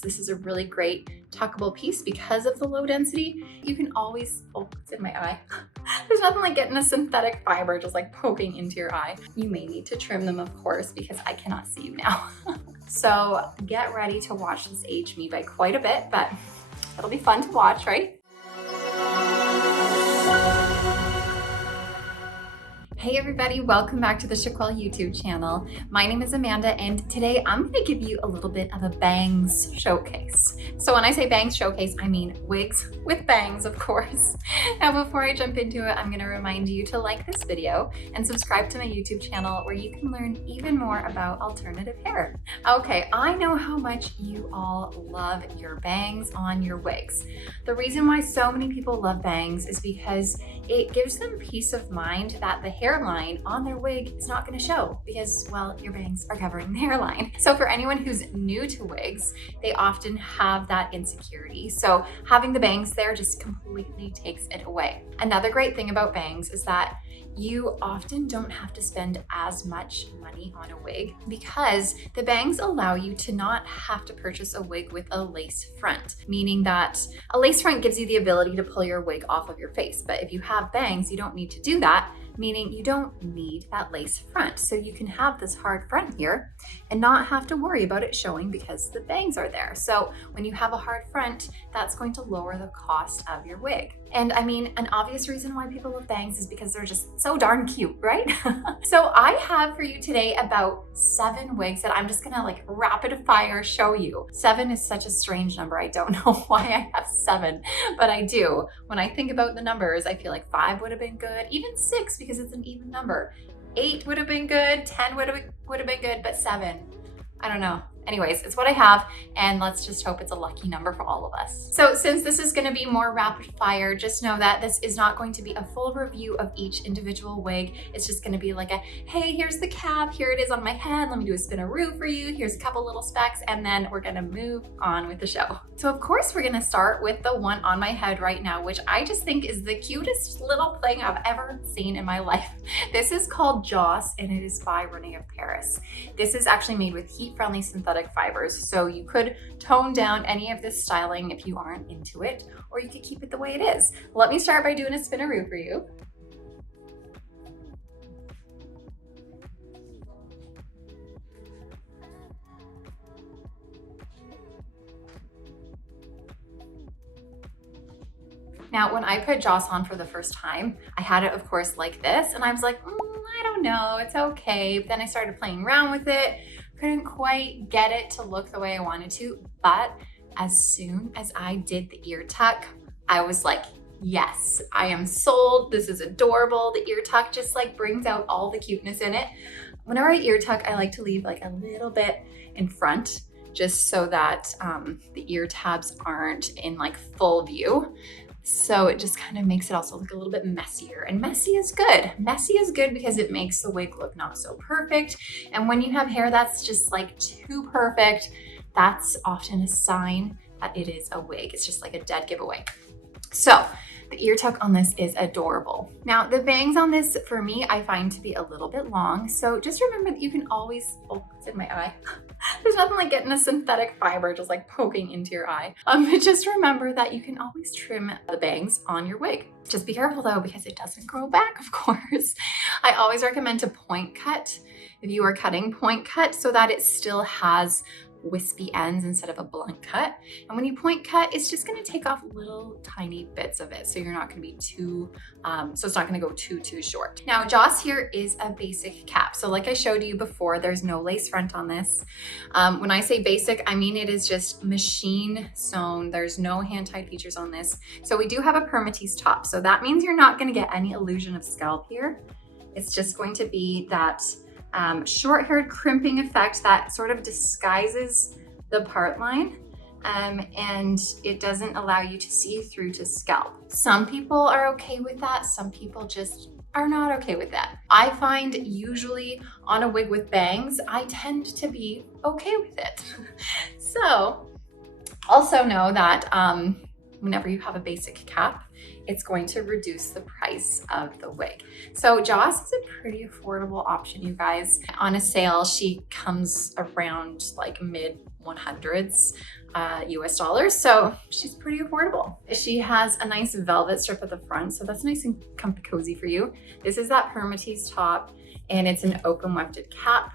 This is a really great tuckable piece because of the low density. You can always, oh, it's in my eye. There's nothing like getting a synthetic fiber just like poking into your eye. You may need to trim them, of course, because I cannot see you now. So get ready to watch this age me by quite a bit, but it'll be fun to watch, right? Hey everybody, welcome back to the Chiquel YouTube channel. My name is Amanda and today I'm gonna give you a little bit of a bangs showcase. So when I say bangs showcase, I mean wigs with bangs, of course. Now before I jump into it, I'm gonna remind you to like this video and subscribe to my YouTube channel where you can learn even more about alternative hair. Okay, I know how much you all love your bangs on your wigs. The reason why so many people love bangs is because it gives them peace of mind that the hairline on their wig is not going to show because, well, your bangs are covering the hairline. So for anyone who's new to wigs, they often have that insecurity. So having the bangs there just completely takes it away. Another great thing about bangs is that you often don't have to spend as much money on a wig because the bangs allow you to not have to purchase a wig with a lace front, meaning that a lace front gives you the ability to pull your wig off of your face. But if you have bangs, you don't need to do that, meaning you don't need that lace front. So you can have this hard front here and not have to worry about it showing because the bangs are there. So when you have a hard front, that's going to lower the cost of your wig. And I mean, an obvious reason why people love bangs is because they're just so darn cute, right? So I have for you today about 7 wigs that I'm just gonna like rapid fire show you. 7 is such a strange number. I don't know why I have 7, but I do. When I think about the numbers, I feel like 5 would have been good, even 6 because it's an even number. 8 would have been good, 10 would have been good, but 7, I don't know. Anyways, it's what I have, and let's just hope it's a lucky number for all of us. So since this is gonna be more rapid fire, just know that this is not going to be a full review of each individual wig. It's just gonna be like a, hey, here's the cap, here it is on my head, let me do a spinaroo for you, here's a couple little specs, and then we're gonna move on with the show. So of course, we're gonna start with the one on my head right now, which I just think is the cutest little thing I've ever seen in my life. This is called Joss, and it is by Rene of Paris. This is actually made with heat-friendly synthetic fibers, so you could tone down any of this styling if you aren't into it, or you could keep it the way it is. Let me start by doing a spinaroo for you. Now, when I put Joss on for the first time, I had it, of course, like this, and I was like, I don't know, it's okay. But then I started playing around with it, couldn't quite get it to look the way I wanted to, but as soon as I did the ear tuck, I was like, yes, I am sold. This is adorable. The ear tuck just like brings out all the cuteness in it. Whenever I ear tuck, I like to leave like a little bit in front just so that the ear tabs aren't in like full view. So it just kind of makes it also look a little bit messier, and messy is good. Messy is good because it makes the wig look not so perfect. And when you have hair that's just like too perfect, that's often a sign that it is a wig. It's just like a dead giveaway. So the ear tuck on this is adorable. Now the bangs on this, for me, I find to be a little bit long. So just remember that you can always, oh, it's in my eye. There's nothing like getting a synthetic fiber just like poking into your eye. But just remember that you can always trim the bangs on your wig. Just be careful though, because it doesn't grow back, of course. I always recommend to point cut if you are cutting, point cut so that it still has wispy ends instead of a blunt cut. And when you point cut, it's just going to take off little tiny bits of it, so you're not going to be too so it's not going to go too short. Now Joss here is a basic cap, so like I showed you before, there's no lace front on this. When I say basic, I mean it is just machine sewn. There's no hand tied features on this. So we do have a permatease top, so that means you're not going to get any illusion of scalp here. It's just going to be that short-haired crimping effect that sort of disguises the part line, and it doesn't allow you to see through to scalp. Some people are okay with that. Some people just are not okay with that. I find usually on a wig with bangs, I tend to be okay with it. So also know that whenever you have a basic cap, it's going to reduce the price of the wig. So Joss is a pretty affordable option, you guys. On a sale, she comes around like mid 100s. US dollars. So she's pretty affordable. She has a nice velvet strip at the front, so that's nice and comfy cozy for you. This is that permatease top, and it's an open wefted cap.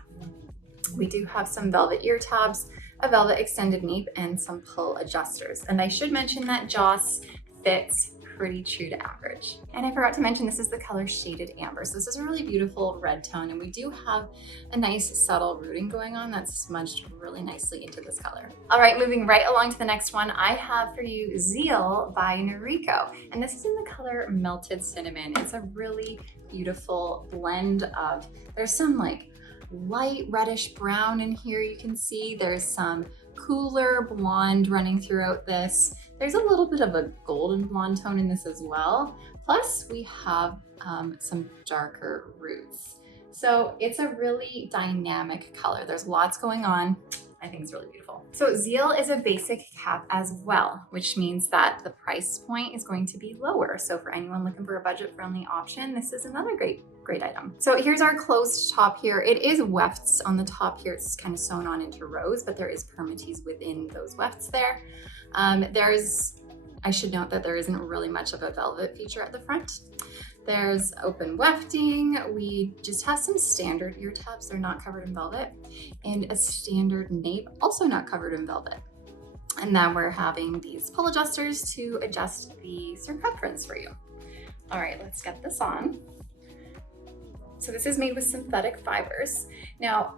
We do have some velvet ear tabs, a velvet extended nape, and some pull adjusters. And I should mention that Joss fits pretty true to average. And I forgot to mention, this is the color Shaded Amber. So this is a really beautiful red tone, and we do have a nice subtle rooting going on that's smudged really nicely into this color. All right, moving right along to the next one, I have for you Zeal by Noriko. And this is in the color Melted Cinnamon. It's a really beautiful blend of, there's some like light reddish brown in here you can see. There's some cooler blonde running throughout this. There's a little bit of a golden blonde tone in this as well. Plus we have some darker roots. So it's a really dynamic color. There's lots going on. I think it's really beautiful. So Zeal is a basic cap as well, which means that the price point is going to be lower. So for anyone looking for a budget-friendly option, this is another great item. So here's our closed top here. It is wefts on the top here. It's kind of sewn on into rows, but there is permatease within those wefts there. I should note that there isn't really much of a velvet feature at the front. There's open wefting. We just have some standard ear tabs. They're not covered in velvet, and a standard nape, also not covered in velvet. And then we're having these pull adjusters to adjust the circumference for you. All right, let's get this on. So this is made with synthetic fibers. Now,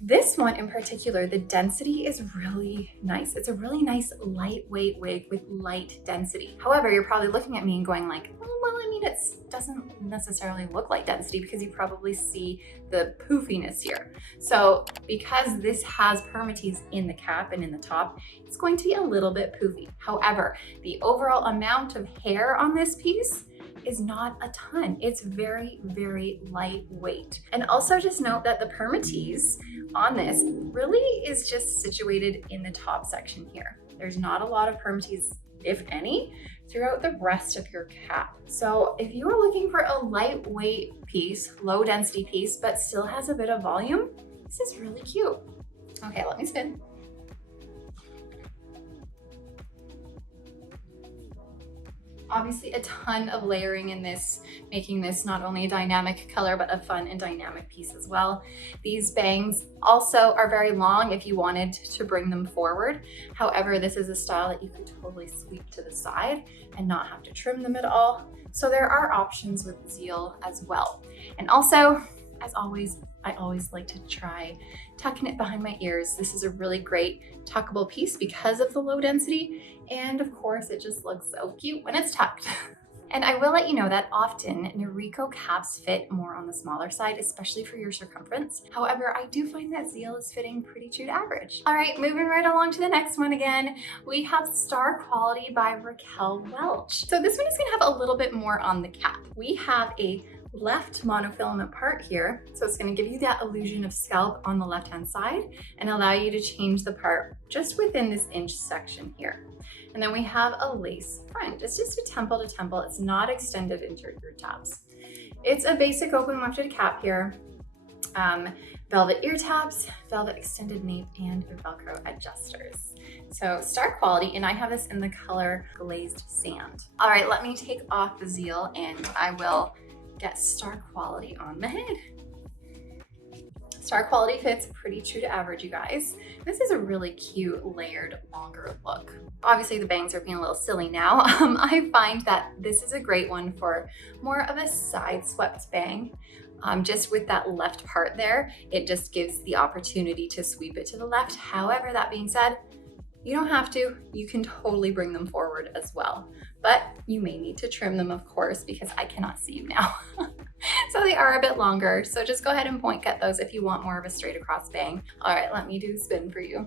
this one in particular, the density is really nice. It's a really nice lightweight wig with light density. However, you're probably looking at me and going like, oh, well, I mean, it doesn't necessarily look like density because you probably see the poofiness here. So because this has permatease in the cap and in the top, it's going to be a little bit poofy. However, the overall amount of hair on this piece is not a ton. It's very, very lightweight. And also just note that the permatease on this really is just situated in the top section here. There's not a lot of permatease, if any, throughout the rest of your cap. So if you are looking for a lightweight piece, low density piece, but still has a bit of volume, this is really cute. Okay, let me spin. Obviously a ton of layering in this, making this not only a dynamic color, but a fun and dynamic piece as well. These bangs also are very long if you wanted to bring them forward. However, this is a style that you could totally sweep to the side and not have to trim them at all. So there are options with Zeal as well. And also, as always, I always like to try tucking it behind my ears. This is a really great tuckable piece because of the low density. And of course, it just looks so cute when it's tucked. And I will let you know that often Noriko caps fit more on the smaller side, especially for your circumference. However, I do find that Zeal is fitting pretty true to average. All right, moving right along to the next one again, we have Star Quality by Raquel Welch. So this one is gonna have a little bit more on the cap. We have a left monofilament part here. So it's going to give you that illusion of scalp on the left-hand side and allow you to change the part just within this inch section here. And then we have a lace front. It's just a temple to temple. It's not extended into your tabs. It's a basic open wefted cap here. Velvet ear tabs, velvet extended nape, and Velcro adjusters. So Star Quality, and I have this in the color Glazed Sand. All right, let me take off the Zeal and I will get Star Quality on my head. Star Quality fits pretty true to average, you guys. This is a really cute, layered, longer look. Obviously the bangs are being a little silly now. I find that this is a great one for more of a side swept bang. Just with that left part there, it just gives the opportunity to sweep it to the left. However, that being said, you don't have to. You can totally bring them forward as well. But you may need to trim them, of course, because I cannot see you now. So they are a bit longer. So just go ahead and point cut those if you want more of a straight across bang. All right, let me do the spin for you.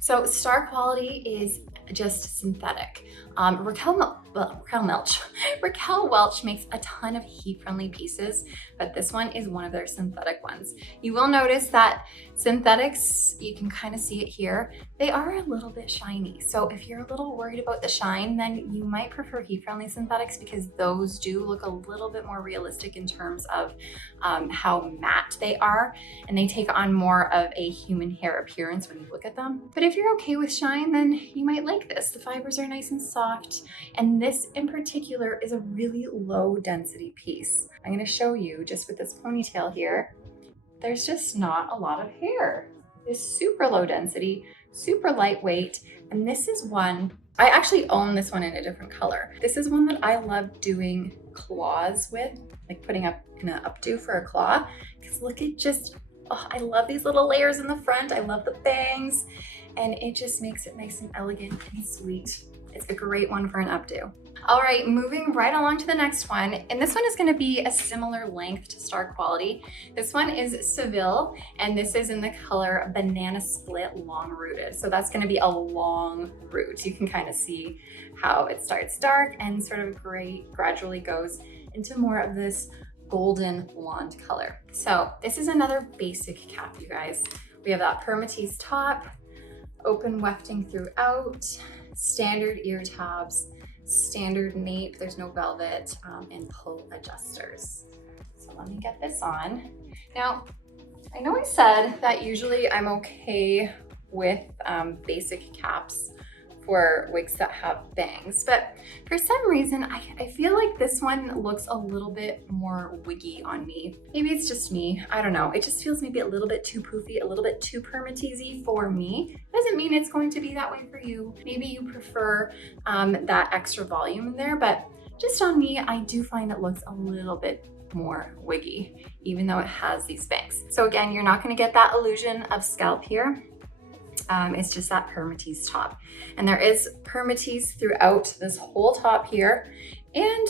So Star Quality is just synthetic. Raquel Raquel Welch makes a ton of heat-friendly pieces, but this one is one of their synthetic ones. You will notice that synthetics, you can kind of see it here, they are a little bit shiny. So if you're a little worried about the shine, then you might prefer heat-friendly synthetics because those do look a little bit more realistic in terms of how matte they are, and they take on more of a human hair appearance when you look at them. But if you're okay with shine, then you might like this. The fibers are nice and soft, and this in particular is a really low density piece. I'm going to show you just with this ponytail here, there's just not a lot of hair. It's super low density, super lightweight, and this is one, I actually own this one in a different color. This is one that I love doing claws with, like putting up in an updo for a claw, because look at just, oh, I love these little layers in the front. I love the bangs, and it just makes it nice and elegant and sweet. It's a great one for an updo. All right, moving right along to the next one. And this one is gonna be a similar length to Star Quality. This one is Seville, and this is in the color Banana Split Long Rooted. So that's gonna be a long root. You can kind of see how it starts dark and sort of gray, gradually goes into more of this golden blonde color. So this is another basic cap, you guys. We have that permatease top, open wefting throughout, standard ear tabs, standard nape, there's no velvet, and pull adjusters. So let me get this on. Now, I know I said that usually I'm okay with basic caps for wigs that have bangs, but for some reason, I feel like this one looks a little bit more wiggy on me. Maybe it's just me, I don't know. It just feels maybe a little bit too poofy, a little bit too permateasy for me. Doesn't mean it's going to be that way for you. Maybe you prefer that extra volume in there, but just on me, I do find it looks a little bit more wiggy, even though it has these bangs. So again, you're not gonna get that illusion of scalp here. It's just that permatease top. And there is permatease throughout this whole top here and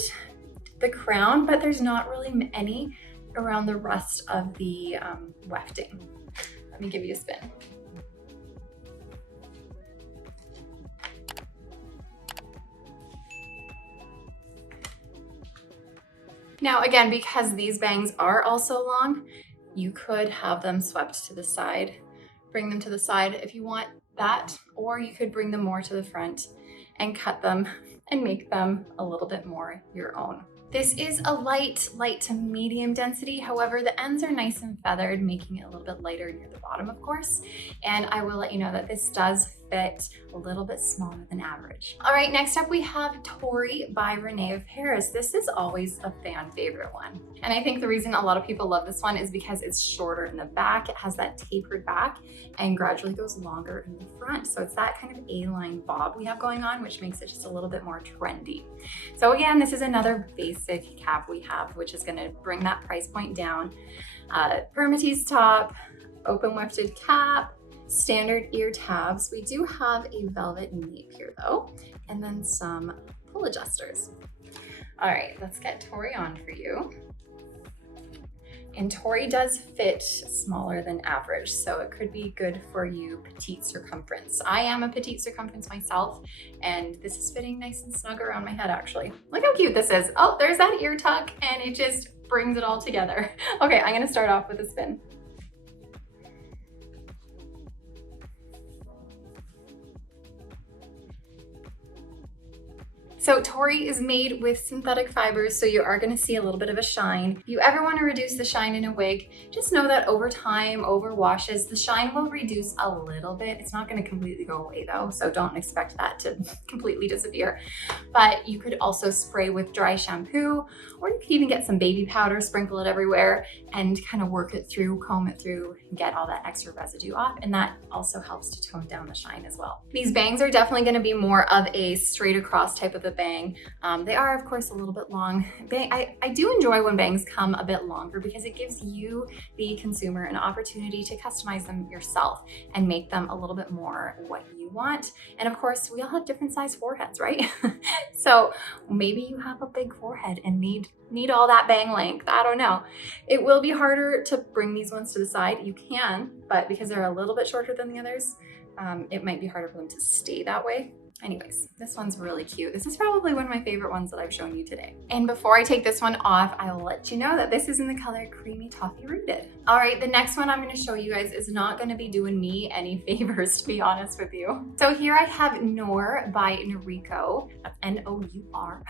the crown, but there's not really any around the rest of the wefting. Let me give you a spin. Now again, because these bangs are also long, you could have them swept to the side. Bring them to the side if you want that, or you could bring them more to the front and cut them and make them a little bit more your own. This is a light to medium density. However, the ends are nice and feathered, making it a little bit lighter near the bottom, of course. And I will let you know that this does fit a little bit smaller than average. All right, next up we have Tori by Rene of Paris. This is always a fan favorite one. And I think the reason a lot of people love this one is because it's shorter in the back. It has that tapered back and gradually goes longer in the front. So it's that kind of A-line bob we have going on, which makes it just a little bit more trendy. So again, this is another basic cap we have, which is gonna bring that price point down. Permatease top, open wefted cap, standard ear tabs. We do have a velvet nape here though, and then some pull adjusters. All right, let's get Tori on for you. And Tori does fit smaller than average, so it could be good for you petite circumference. I am a petite circumference myself, and this is fitting nice and snug around my head actually. Look how cute this is. Oh, there's that ear tuck, and it just brings it all together. Okay, I'm gonna start off with a spin. So Tori is made with synthetic fibers, so you are gonna see a little bit of a shine. If you ever wanna reduce the shine in a wig, just know that over time, over washes, the shine will reduce a little bit. It's not gonna completely go away though, so don't expect that to completely disappear. But you could also spray with dry shampoo, or you could even get some baby powder, sprinkle it everywhere, and kind of work it through, comb it through, and get all that extra residue off, and that also helps to tone down the shine as well. These bangs are definitely gonna be more of a straight across type of a bang. They are of course a little bit long. I do enjoy when bangs come a bit longer because it gives you, the consumer, an opportunity to customize them yourself and make them a little bit more what you want. And of course, we all have different size foreheads, right? So maybe you have a big forehead and need all that bang length. I don't know. It will be harder to bring these ones to the side. You can, but because they're a little bit shorter than the others, it might be harder for them to stay that way. Anyways, this one's really cute. This is probably one of my favorite ones that I've shown you today. And before I take this one off, I will let you know that this is in the color Creamy Toffee Rooted. All right, the next one I'm gonna show you guys is not gonna be doing me any favors, to be honest with you. So here I have Nour by Noriko, that's N-O-U-R,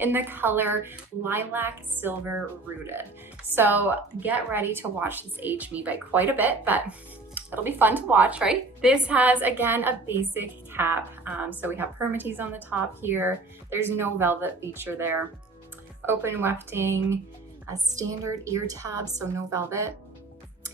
in the color Lilac Silver Rooted. So get ready to watch this age me by quite a bit, but it'll be fun to watch, right? This has, again, a basic cap. So we have permatease on the top here. There's no velvet feature there. Open wefting, a standard ear tab, so no velvet.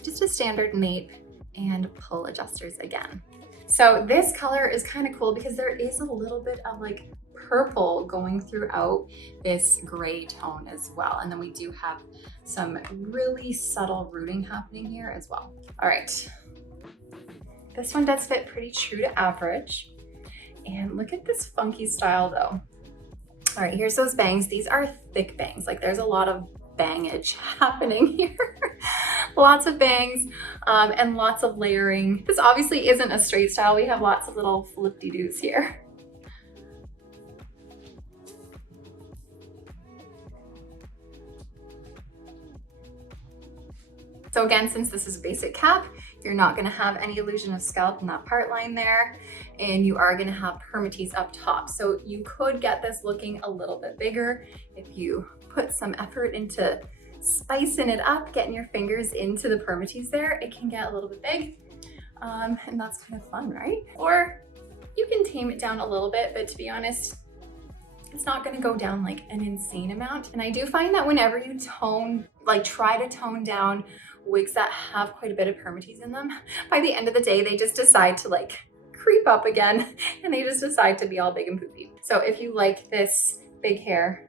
Just a standard nape and pull adjusters again. So this color is kind of cool because there is a little bit of like purple going throughout this gray tone as well. And then we do have some really subtle rooting happening here as well. All right. This one does fit pretty true to average. And look at this funky style though. All right, here's those bangs. These are thick bangs. Like there's a lot of bangage happening here. Lots of bangs and lots of layering. This obviously isn't a straight style. We have lots of little flip-de-doos here. So again, since this is a basic cap, you're not gonna have any illusion of scalp in that part line there, and you are gonna have permatease up top. So you could get this looking a little bit bigger if you put some effort into spicing it up, getting your fingers into the permatease there. It can get a little bit big, and that's kind of fun, right? Or you can tame it down a little bit, but to be honest, it's not gonna go down like an insane amount. And I do find that whenever you try to tone down wigs that have quite a bit of permatease in them, by the end of the day, they just decide to like creep up again and they just decide to be all big and poofy. So if you like this big hair,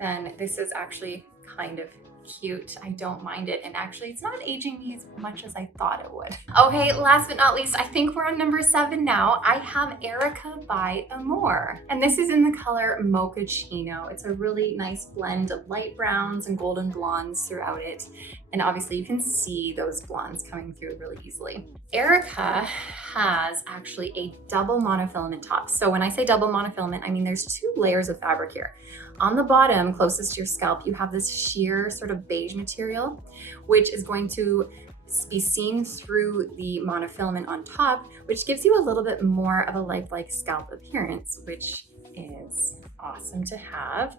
then this is actually kind of cute. I don't mind it. And actually it's not aging me as much as I thought it would. Okay, last but not least, I think we're on number 7 now. I have Erika by Amore. And this is in the color Mochaccino. It's a really nice blend of light browns and golden blondes throughout it. And obviously you can see those blondes coming through really easily. Erika has actually a double monofilament top. So when I say double monofilament, I mean there's 2 layers of fabric here. On the bottom, closest to your scalp, you have this sheer sort of beige material, which is going to be seen through the monofilament on top, which gives you a little bit more of a lifelike scalp appearance, which is awesome to have.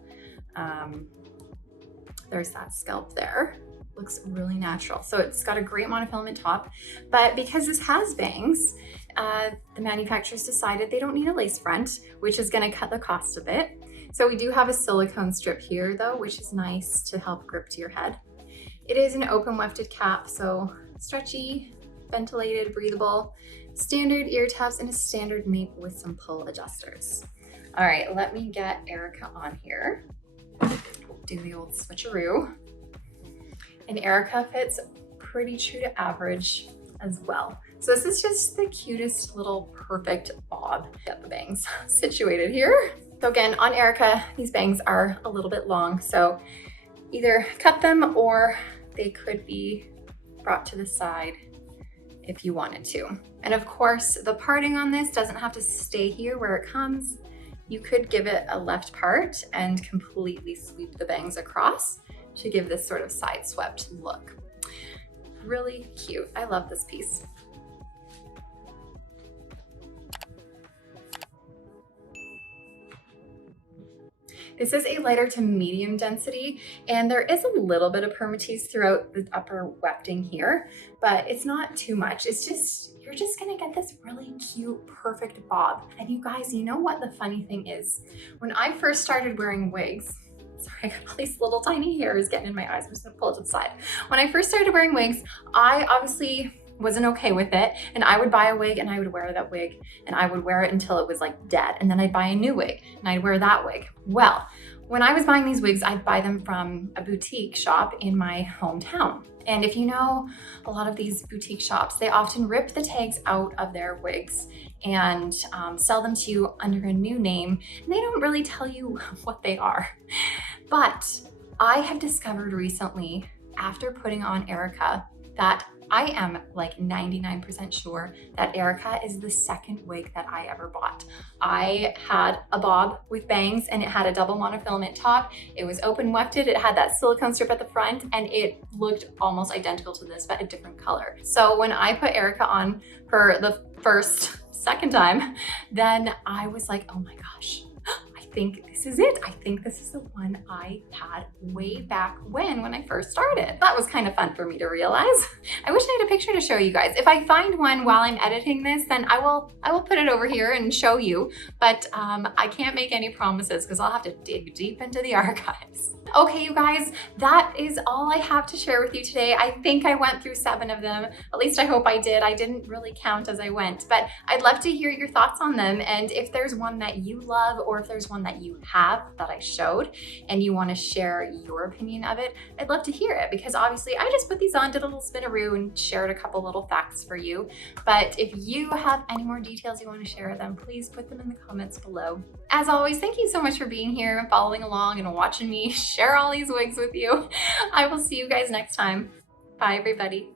There's that scalp there. Looks really natural. So it's got a great monofilament top, but because this has bangs, the manufacturers decided they don't need a lace front, which is gonna cut the cost a bit. So we do have a silicone strip here though, which is nice to help grip to your head. It is an open wefted cap, so stretchy, ventilated, breathable, standard ear tabs, and a standard nape with some pull adjusters. All right, let me get Erika on here. Do the old switcheroo. And Erika fits pretty true to average as well. So this is just the cutest little perfect bob. Get the bangs situated here. So again, on Erika, these bangs are a little bit long, so either cut them or they could be brought to the side if you wanted to. And of course, the parting on this doesn't have to stay here where it comes. You could give it a left part and completely sweep the bangs across to give this sort of side swept look. Really cute. I love this piece. This is a lighter to medium density, and there is a little bit of permatease throughout the upper wefting here, but it's not too much. It's just, you're just gonna get this really cute, perfect bob. And you guys, you know what the funny thing is? When I first started wearing wigs, sorry, I got all these little tiny hairs getting in my eyes. I'm just gonna pull it to the side. When I first started wearing wigs, I obviously wasn't okay with it. And I would buy a wig and I would wear that wig and I would wear it until it was like dead. And then I'd buy a new wig and I'd wear that wig. Well, when I was buying these wigs, I'd buy them from a boutique shop in my hometown. And if you know a lot of these boutique shops, they often rip the tags out of their wigs and sell them to you under a new name. And they don't really tell you what they are. But I have discovered recently, after putting on Erika, that I am like 99% sure that Erika is the second wig that I ever bought. I had a bob with bangs and it had a double monofilament top. It was open wefted, it had that silicone strip at the front, and it looked almost identical to this, but a different color. So when I put Erika on for the second time, then I was like, oh my gosh, I think this is it. I think this is the one I had way back when I first started. That was kind of fun for me to realize. I wish I had a picture to show you guys. If I find one while I'm editing this, then I will put it over here and show you, but I can't make any promises because I'll have to dig deep into the archives. Okay, you guys, that is all I have to share with you today. I think I went through 7 of them. At least I hope I did. I didn't really count as I went, but I'd love to hear your thoughts on them. And if there's one that you love, or if there's one that you have that I showed and you want to share your opinion of it, I'd love to hear it, because obviously I just put these on, did a little spinaroo and shared a couple little facts for you. But if you have any more details you want to share, then please put them in the comments below. As always, thank you so much for being here and following along and watching me share all these wigs with you. I will see you guys next time. Bye, everybody.